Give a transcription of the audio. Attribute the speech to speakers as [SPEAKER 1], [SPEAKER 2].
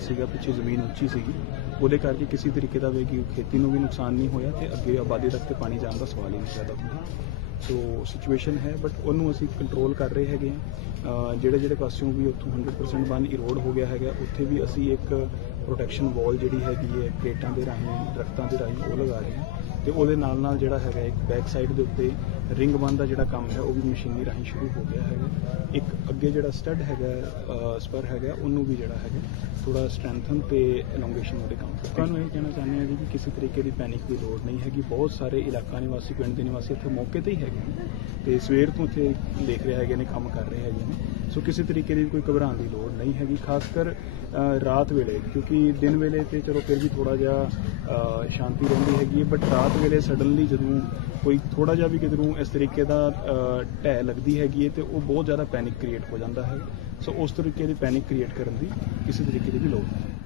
[SPEAKER 1] ਸੀਗਾ, ਪਿੱਛੇ ਜ਼ਮੀਨ ਉੱਚੀ ਸੀਗੀ। ਉਹਦੇ ਕਰਕੇ ਕਿਸੇ ਤਰੀਕੇ ਦਾ ਵੀ ਕਿ ਖੇਤੀ ਨੂੰ ਵੀ ਨੁਕਸਾਨ ਨਹੀਂ ਹੋਇਆ ਤੇ ਅੱਗੇ ਆਬਾਦੀ ਤੱਕ ਤੇ ਪਾਣੀ ਜਾਣ ਦਾ ਸਵਾਲ ਹੀ ਨਹੀਂ ਪੈਦਾ ਹੁੰਦਾ। ਸੋ ਸਿਚੁਏਸ਼ਨ ਹੈ ਬਟ ਉਹਨੂੰ ਅਸੀਂ ਕੰਟਰੋਲ ਕਰ ਰਹੇ ਹੈਗੇ ਹਾਂ। ਜਿਹੜੇ ਜਿਹੜੇ ਪਾਸਿਓਂ ਵੀ ਉੱਥੋਂ 100% ਬੰਨ ਇਰੋਡ ਹੋ ਗਿਆ ਹੈਗਾ, ਉੱਥੇ ਵੀ ਅਸੀਂ ਇੱਕ ਪ੍ਰੋਟੈਕਸ਼ਨ ਵਾਲ ਜਿਹੜੀ ਹੈਗੀ ਹੈ, ਪਲੇਟਾਂ ਦੇ ਰਾਹੀਂ, ਦਰਖਤਾਂ ਦੇ ਰਾਹੀਂ ਉਹ ਲਗਾ ਰਹੇ ਹਾਂ। ਤੇ ਉਹਦੇ ਨਾਲ ਨਾਲ ਜਿਹੜਾ ਹੈਗਾ ਇੱਕ ਬੈਕ ਸਾਈਡ ਦੇ ਉੱਤੇ ਰਿੰਗ ਬੰਨ ਦਾ ਜਿਹੜਾ ਕੰਮ ਹੈ, ਉਹ ਵੀ ਮਸ਼ੀਨੀ ਰਾਹੀਂ ਸ਼ੁਰੂ ਹੋ ਗਿਆ ਹੈਗਾ। ਇੱਕ ਅੱਗੇ ਜਿਹੜਾ ਸਟੱਡ ਹੈਗਾ ਸਪਰ ਹੈਗਾ, ਉਹਨੂੰ ਵੀ ਜਿਹੜਾ ਹੈਗਾ ਥੋੜਾ ਸਟਰੈਂਥਨ ਤੇ ਐਲੋਂਗੇਸ਼ਨ ਉਹਦੇ ਕੰਮ ਲੋਕਾਂ ਨੂੰ ਇਹ ਕਹਿਣਾ ਚਾਹੁੰਦੇ ਹਾਂ ਜੀ ਕਿ ਕਿਸੇ ਤਰੀਕੇ ਦੀ ਪੈਨਿਕ ਦੀ ਲੋੜ ਨਹੀਂ ਹੈਗੀ। ਬਹੁਤ ਸਾਰੇ ਇਲਾਕਾ ਨਿਵਾਸੀ, ਪਿੰਡ ਦੇ ਨਿਵਾਸੀ ਇੱਥੇ ਮੌਕੇ ਤੇ ਹੀ ਹੈਗੇ ਨੇ ਤੇ ਸਵੇਰ ਤੋਂ ਇੱਥੇ ਦੇਖ ਰਹੇ ਹੈਗੇ ਨੇ, ਕੰਮ ਕਰ ਰਹੇ ਹੈਗੇ ਨੇ। ਸੋ ਕਿਸੇ ਤਰੀਕੇ ਦੀ ਕੋਈ ਘਬਰਾਉਣ ਦੀ ਲੋੜ ਨਹੀਂ ਹੈਗੀ, ਖਾਸ ਕਰ ਰਾਤ ਵੇਲੇ, ਕਿਉਂਕਿ ਦਿਨ ਵੇਲੇ ਤੇ ਚਲੋ ਫਿਰ ਵੀ ਥੋੜਾ ਜਿਹਾ ਸ਼ਾਂਤੀ ਰਹਿੰਦੀ ਹੈਗੀ ਹੈ ਬਟ ਰਾਤ ਵੇਲੇ ਸਡਨਲੀ ਜਦੋਂ ਕੋਈ ਥੋੜਾ ਜਿਹਾ ਵੀ ਕਿਧਰੋਂ ਇਸ ਤਰੀਕੇ ਦਾ ਢਹਿ ਲੱਗਦੀ ਹੈਗੀ ਹੈ ਤੇ ਉਹ ਬਹੁਤ ਜ਼ਿਆਦਾ ਪੈਨਿਕ ਕ੍ਰੀਏਟ ਹੋ ਜਾਂਦਾ ਹੈ। ਸੋ ਉਸ ਤਰੀਕੇ ਦੀ ਪੈਨਿਕ ਕ੍ਰੀਏਟ ਕਰਨ ਦੀ ਕਿਸੇ ਤਰੀਕੇ ਦੀ ਵੀ ਲੋੜ ਨਹੀਂ।